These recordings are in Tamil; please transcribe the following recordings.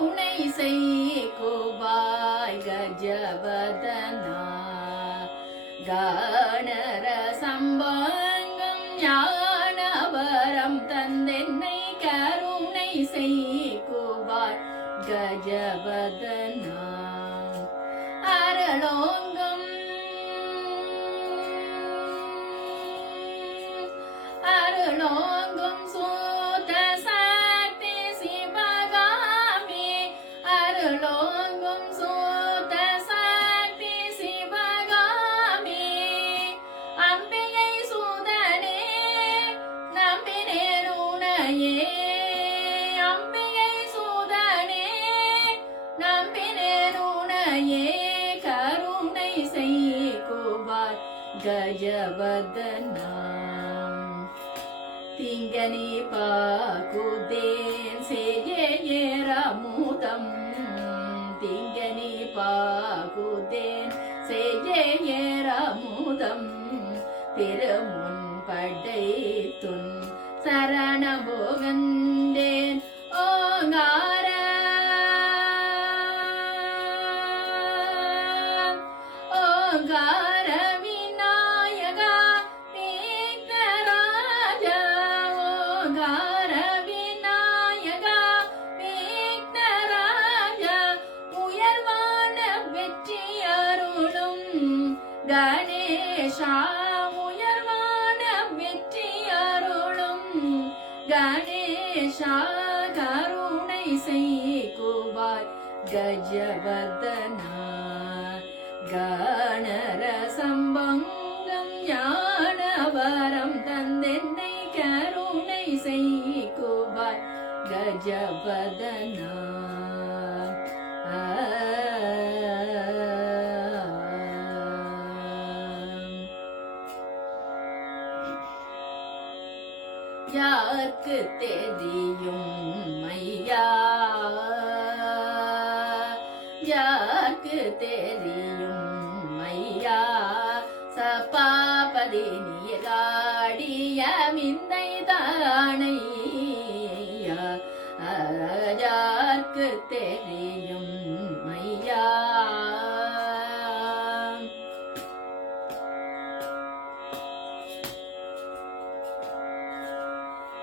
கருணை செய்குவாய் கஜவதனா காணர சம்பங்கம் ஞானவரம் தந்தென்னை கருணை செய்குவாய் கஜவதனா அரளோங்கம் அருளோங்கும் சூத சக்தி சிவகாமி அருளோங்கும் சூத சக்தி சிவகாமி அம்பிகை சூதனே நம்பினேன் உனையே அம்பிகை சூதனே நம்பினேன் உனையே கருணை செய்குவாய் கஜவதனா திங்கனி பாகுதேன் செய்யேரமுதம் திங்கனி பாகுதேன் செய்யேரமுதம் திருமுன் படைத்துன் சரணபோகந்தேன் ஓங்கார ஓங்கார கணேஷா உயர்வான வெற்றி அருளும் கணேஷா கருணை செய்குவாய் கஜவதனா கணர சம்பங்கம் ஞானவரம் தந்தென்னை கருணை செய்குவாய் கஜவதனா யாருக்கு தெரியும் ஐயா யாருக்கு தெரியும் ஐயா சபாபதி நீராடிய விந்தை தானையா யாருக்கு தெரியும் ஐயா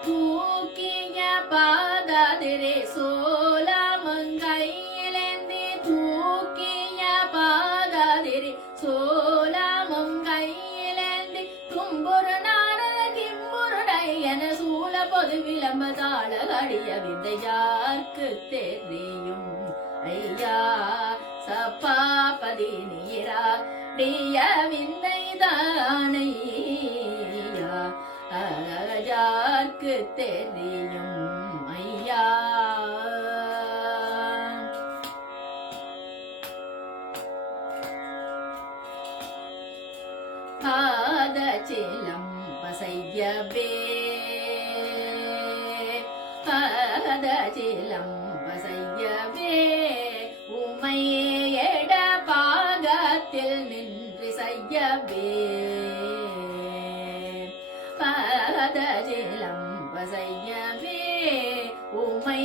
தூக்கிய பாதாதிரே சோலாமங்கையிலேந்தி தூக்கிய பாதாதிரே சோலாமங்கையிலேந்தி தும்புரு நாடக கிம்புருடையன சூழ பொது விளம்பதாள கடிய விந்தை யாருக்கு தெரியும் ஐயா சப்பாபதி நீராடிய விந்தை தானையா யாருக்கு தெரியும் ஐயா பாதச்சிலம் பசையவே பாதச்சிலம் பசையவே உமை எட பாகத்தில் நின்று செய்யவே பாதஜிலம் வசையவே உமை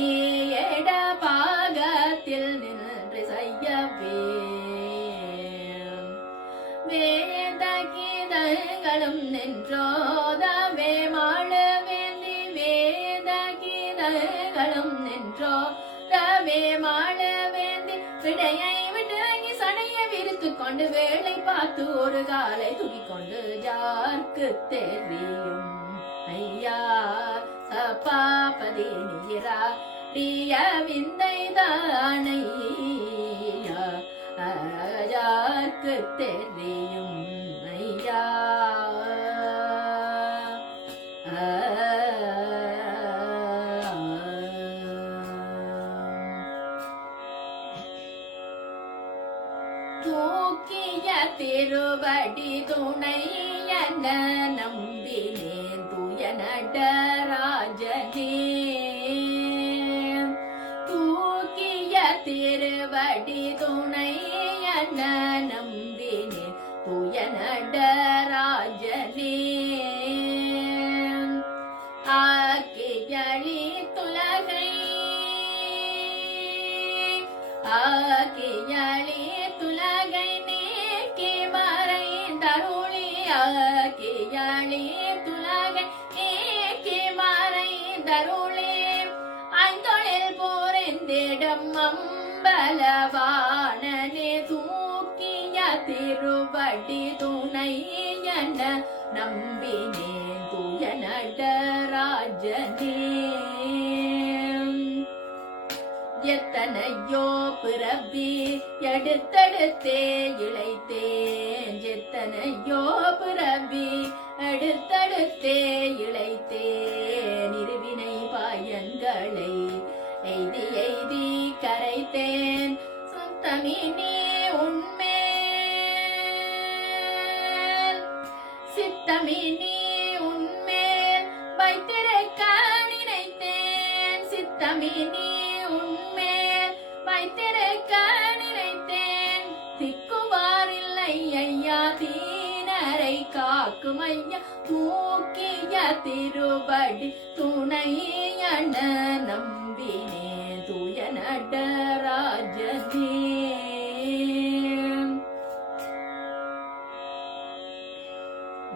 எட பாகத்தில் நின்று செய்யவே வேத கீதங்களும் நின்றோதவே மாள வேண்டி வேத கீதங்களும் நின்றோதவே மாள வேண்டி விடையை விட்டு வாங்கி சடைய விரித்து கொண்டு வேலை பார்த்து ஒரு காலை துடிக்கொண்டு யாருக்கு தெரியும் ஐயா சபாபதி நீராடிய விந்தை தானையா யாருக்கு தெரியும் ஐயா தூக்கிய திருவடி துணை என நம்பினேன் தூய நடராஜனே தூக்கிய திருவடி துணை என நம்பினேன் தூய நடராஜனே ஆக்கியளி துலகை ஆக்கியளி துலகை நீக்கி மறைந்தருளி ஆக்கியளி துலகை நீக்கி மறைந்தருளி ஐந்தொழில் புரிந்திடும் அம்பலவாணனே தூக்கிய திருவடி துணை என நம்பினேன் தூய நடராஜனே. எத்தனையோ பிறவி எடுத்தெடுத்தே இழைத்தேன் எத்தனையோ பிறவி எடுத்தெடுத்தே இழைத்தேன் இருவினை பயன்களை எய்தி எய்தி கரைத்தேன் சுத்தமினே உன்மேல் சித்தமினே உன்மேல் வைத்திருக்க நினைத்தேன் சித்தமினே உன்மேல் வைத்திருக்க நினைத்தேன் திக்குவாரில்லை ஐயா தீனரை காக்கும் ஐயா தூக்கிய திருவடி துணை என நம்பினே தூய நடராஜனே.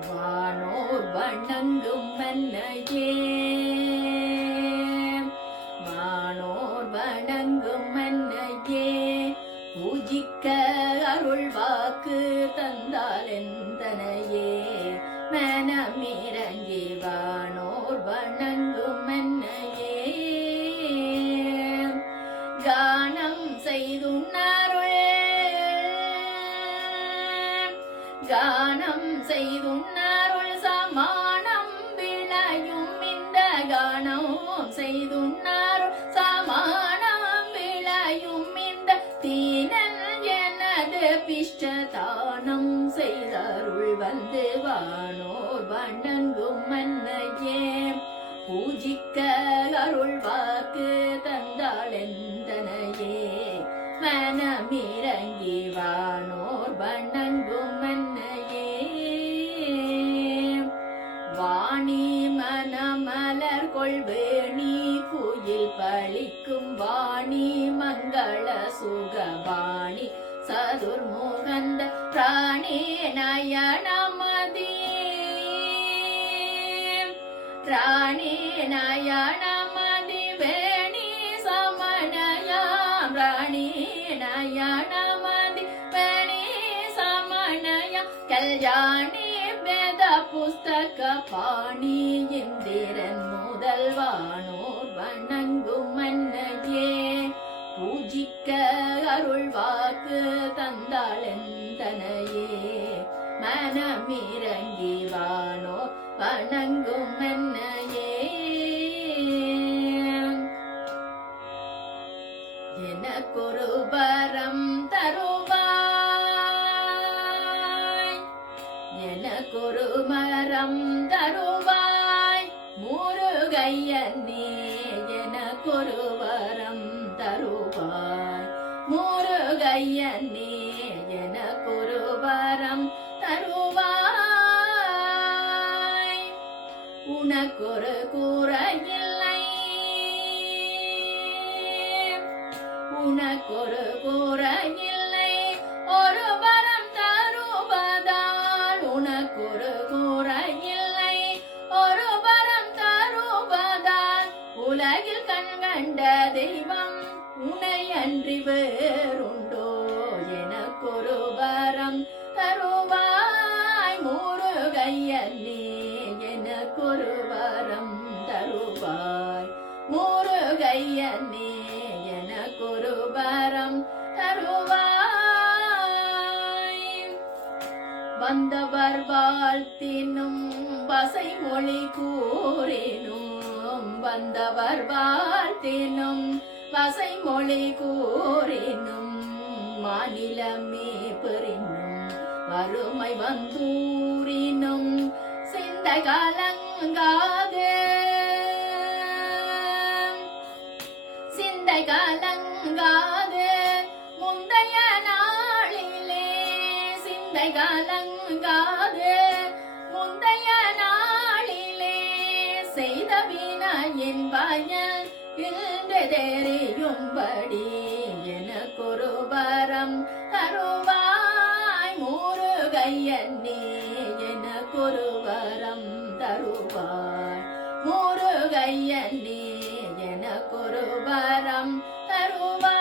வானோர் வணங்கும் மன்னையே வானோர் வணங்கும் மன்னையே பூஜிக்க அருள் வாக்கு தந்தால் எந்தனையே மனமிறங்கி வானோர் வணங்கும் மன்னையே கானம் செய்துன்னாருள் கானம் செய்துன்னாருள் சமானம் விளையும் இந்த கானம் செய்துன்னாருள் சமானம் விளையும் இந்த தீனன் எனது பிஷ்டதானம் செய்தருள் வந்து வானோர் வணங்கும் மன்னையே பூஜிக்க அருள் வாக்கு தந்தாள் எந்தனையே மனமிறங்கி வானோர் வணங்கும் மன்னையே. வாணி மனமலர் கொள்வேணி குயில் பழிக்கும் வாணி மங்கள சுகவாணி சதுர்முகந்த பிராணி நயனமதி ராணி நயனமதி வேணி சமணயாம் ராணி நயனமதி வேணி சமணயாம் கல்யாணி வேத புஸ்தக பாணி இந்திரன் முதல்வானோர் வணங்கும் மன்னையே பூஜிக்க அருள் வாக்கு தந்தாள் எந்தனையே மனமிறங்கி வானோ வணங்கும் மன்னையே. எனக்கொரு வரம் தருவாய் எனக்கொரு மரம் தருவாய் முருகையனே எனக்கொரு வரம் தருவாய் முருகையனே எனக்கொரு வரம் தருவாய் உனக்கொரு குறையில்லை உனக்கொரு குறையில்லை ஒரு வரம் தருவதால் உனக்கொரு குறையில்லை ஒரு வரம் தருவதால் உலகில் கண்கண்ட தெய்வம் உன்னை அன்றி வேறுண்டோ எனக்கொரு வரம் தருவாய் முருகையனே எனக்கொரு வரம் தருவாய் முருகையனே எனக்கொரு வரம் தருவாய். வந்தவர் வாழ்த்தினும் வசை மொழி கூறினும் வந்தவர் வாழ்த்தினும் வசை மொழி கூறினும் மாநிலமே பெறினும் வறுமை வந்தூரினும் சிந்தை கலங்காது சிந்தை கலங்காது முந்தைய நாளிலே சிந்தை கலங்காது முந்தைய நாளிலே செய்த வினையின் பயன் இன்று தெரியும்படி எனக்கொரு தருவாய் முருகையனே எனக்கொரு வரம் தருவாய் முருகையனே எனக்கொரு வரம் தருவாய்